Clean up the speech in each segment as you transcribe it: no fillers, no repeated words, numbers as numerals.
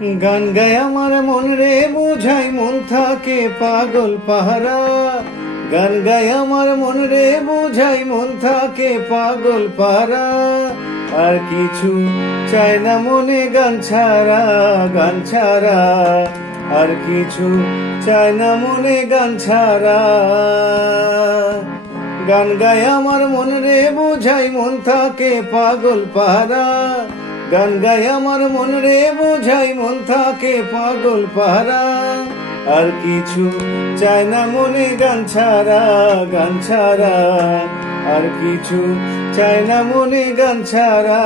গান গায় আমার মন রে বুঝাই মন থাকে পাগল পাহারা। গান গায় আমার মন রে বুঝাই মন থাকে পাগল পাহারা। আর কিছু চাই না মনে গান ছাড়া, গান ছাড়া। আর কিছু চাই না মনে গান ছাড়া। গান গায় আমার মন রে বুঝাই মন থাকে পাগল পাহারা। গান গায় আমার মন রে বুঝাই মন থাকে পাগল পাহারা। আর কিছু চাই না মনে গান ছাড়া, গান ছাড়া। আর কিছু চাই না মনে গান ছাড়া।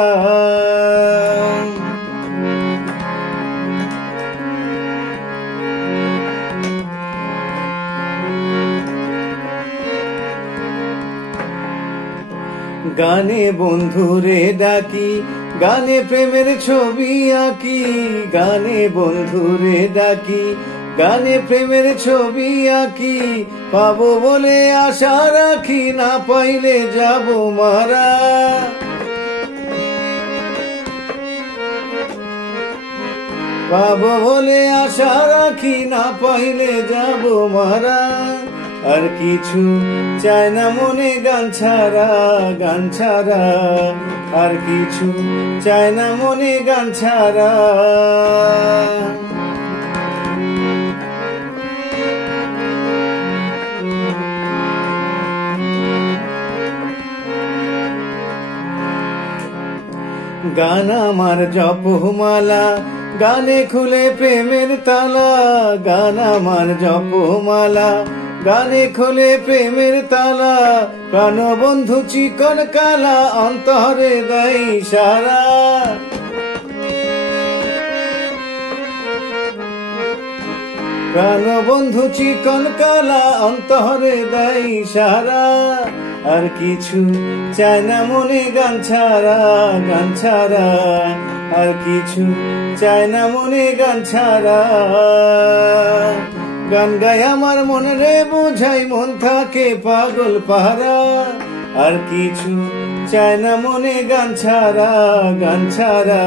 গানে বন্ধুরে ডাকি, গানে প্রেমের ছবি আঁকি। গানে বন্ধুরে ডাকি, গানে প্রেমের ছবি আঁকি। পাবো বলে আশা রাখি, না পাইলে যাব মারা। পাবো বলে আশা রাখি, না পাইলে যাব মারা। আর কিছু চাই না মনে গান ছাড়া, গান ছাড়া। আর কিছু চাই না মনে গান ছাড়া। গান আমার জপমালা, গানে খুলে প্রেমের তালা। গান আমার জপমালা, গানে খুলে প্রেমের তালা। প্রাণ বন্ধু চিকন কালা, অন্তরে দেয় ইশারা। প্রাণ বন্ধু চিকন কালা, অন্তরে দেয় ইশারা। আর কিছু চাই না মনে গান ছাড়া, গান ছাড়া। আর কিছু চাই না মনে গান ছাড়া। গান গায় আমার মন রে বুঝাই মন থাকে পাগল পাহারা। আর কিছু চাই না মনে গান ছাড়া, গান ছাড়া।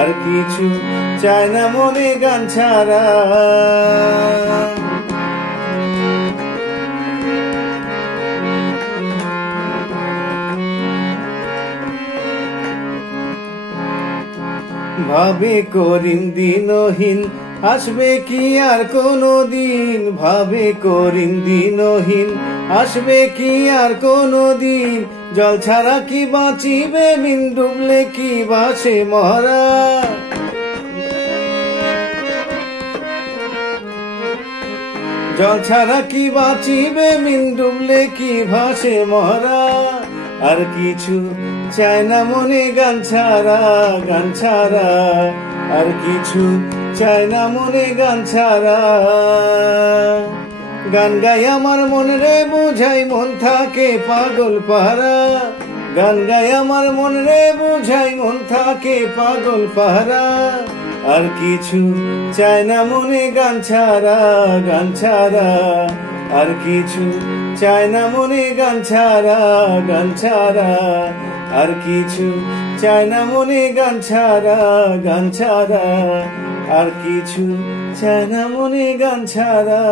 আর কিছু চাই না মনে গান ছাড়া। ভাবে করিম দিনহীন, আসবে কি আর কোনো দিন। ভাবে করিম দিনহীন, আসবে কি আর কোনো দিন। জল ছাড়া কি বাঁচিবে মিন, ডুবলে কি বাসে মরা। জল ছাড়া কি বাঁচিবে মিন, ডুবলে কি ভাসে মরা। আর কিছু চাই না মনে গান ছাড়া, গান ছাড়া। আর কিছু চাই না মনে গান ছাড়া। গান গায় আমার মন রে বুঝাই মন থাকে পাগল পাহারা। গান গায় আমার মন রে বুঝাই মন থাকে পাগল পাহারা। আর কিছু চাই না মনে গান ছাড়া, গান ছাড়া। আর কিছু চাই না মনে গান ছাড়া, গান ছাড়া। আর কিছু চাই না মনে গান ছাড়া, গান ছাড়া। আর কিছু চাই না মনে গান ছাড়া।